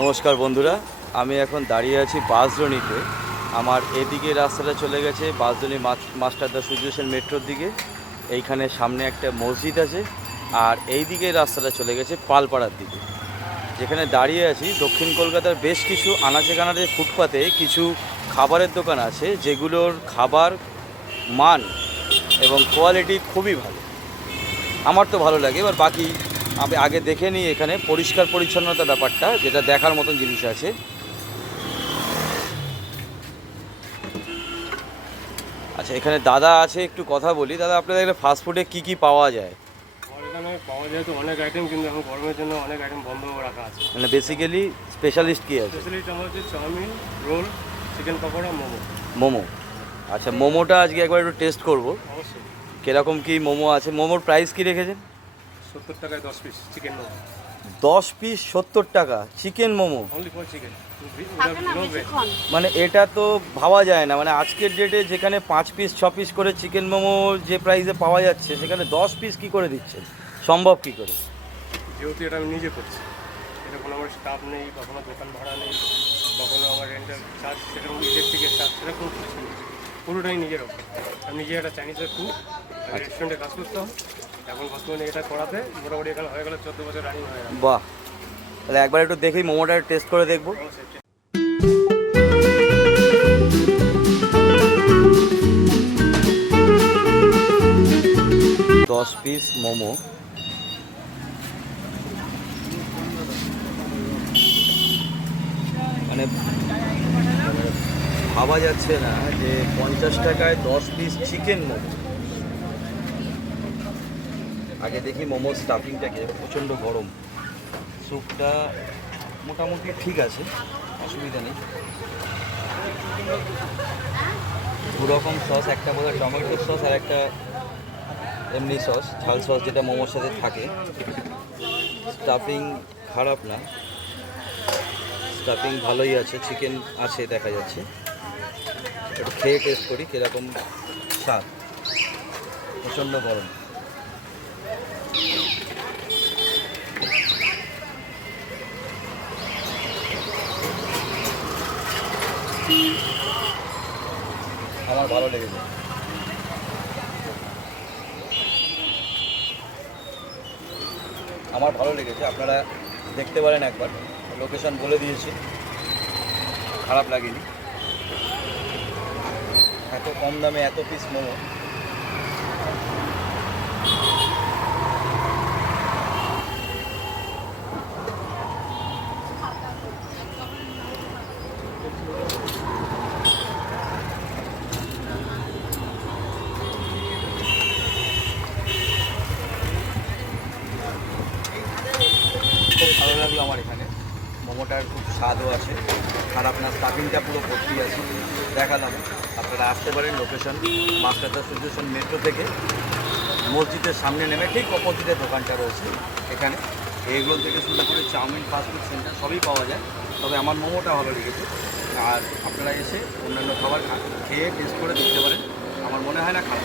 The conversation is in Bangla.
নমস্কার বন্ধুরা, আমি এখন দাঁড়িয়ে আছি বাঁশদ্রোণীতে। আমার এদিকে রাস্তাটা চলে গেছে বাঁশদ্রোণী মাস্টারদা সূর্য সেন মেট্রোর দিকে। এইখানে সামনে একটা মসজিদ আছে, আর এই দিকে রাস্তাটা চলে গেছে পালপাড়ার দিকে। যেখানে দাঁড়িয়ে আছি দক্ষিণ কলকাতার বেশ কিছু আনাচে কানাচে ফুটপাতে কিছু খাবারের দোকান আছে, যেগুলোর খাবার মান এবং কোয়ালিটি খুবই ভালো। আমার তো ভালো লাগে। এবার বাকি আমি আগে দেখে নিই এখানে পরিষ্কার পরিচ্ছন্নতা ব্যাপারটা, যেটা দেখার মতন জিনিস আছে। আচ্ছা, এখানে দাদা আছে, একটু কথা বলি। দাদা, আপনাদের এখানে ফাস্টফুডে কী কী পাওয়া যায়? আমার এখানে পাওয়া যায় তো অনেক আইটেম, কিন্তু এখন গরমের জন্য অনেক আইটেম বন্ধ রাখা আছে। মানে বেসিক্যালি স্পেশালিস্ট কী আছে? স্পেশালিস্ট আমার হচ্ছে chow mein, roll, chicken pakora, momo. Momo. আচ্ছা, মোমোটা আজকে একবার একটু টেস্ট করব। অবশ্যই। কীরকম কী মোমো আছে? মোমোর প্রাইস কী রেখেছেন? 70 টাকায় 10 পিস চিকেন মোমো। 10 পিস 70 টাকা chicken momo? Only for chicken. মানে এটা তো ভাবা যায় না। মানে আজকের ডেটে যেখানে 5 পিস 6 পিস করে চিকেন মোমো যে প্রাইসে পাওয়া যাচ্ছে, সেখানে 10 পিস কী করে দিচ্ছেন? সম্ভব কী করে? যেহেতু এটা আমি নিজে করছি, এটা কোনো আমার স্টাফ নেই, কখনো দোকান ভাড়া নেই, কখনো আমার রেন্টাল চার্জ, সেরকম ইলেকট্রিকের চার্জ, সেরকম কিছু নেই। পুরোটাই নিজের ওপর। আমি নিজে একটা চাইনিজের ফুড রেস্টুরেন্টে কাজ করতাম। এখন বর্তমানে এটা করাতে মোটামুটি এখানে হয়ে গেল 14 বছর রানিং হয়ে গেল। বাহ! তাহলে একবার একটু দেখি মোমোটা টেস্ট করে দেখবো। 10 পিস মোমো। মানে ভাবা যাচ্ছে না যে 50 টাকায় 10 পিস চিকেন মোমো। আগে দেখি মোমোর স্টাফিংটাকে। প্রচণ্ড গরম। স্যুপটা মোটামুটি ঠিক আছে, অসুবিধা নেই। দু রকম সস, একটা বোধহয় টমেটো সস আর একটা এমনি সস, ঝাল সস, যেটা মোমোর সাথে থাকে। স্টাফিং খারাপ না, স্টাফিং ভালোই আছে, চিকেন আছে দেখা যাচ্ছে। একটু খেয়ে টেস্ট করি কীরকম স্বাদ। প্রচণ্ড গরম। আমার ভালো লেগেছে। আমার ভালো লেগেছে, আপনারা দেখতে পারেন একবার। লোকেশন বলে দিয়েছি, খারাপ লাগেনি। এত কম দামে এত পিস মোমো। খুব ভালো লাগলো আমার এখানে। মোমোটার খুব স্বাদও আছে, খারাপ না। স্টাফিংটা পুরো ভর্তি আছে, দেখালাম। আপনারা আসতে পারেন। লোকেশন মাস্টারদা সূর্য সেন মেট্রো থেকে মসজিদের সামনে নেমে ঠিক অপোজিটে দোকানটা রয়েছে। এখানে এগুলো থেকে শুরু করে চাউমিন, ফাস্টফুড সেন্টার সবই পাওয়া যায়। তবে আমার মোমোটা ভালো লেগেছে। আর আপনারা এসে অন্যান্য খাবার খেয়ে টেস্ট করে দেখতে পারেন। আমার মনে হয় না খারাপ।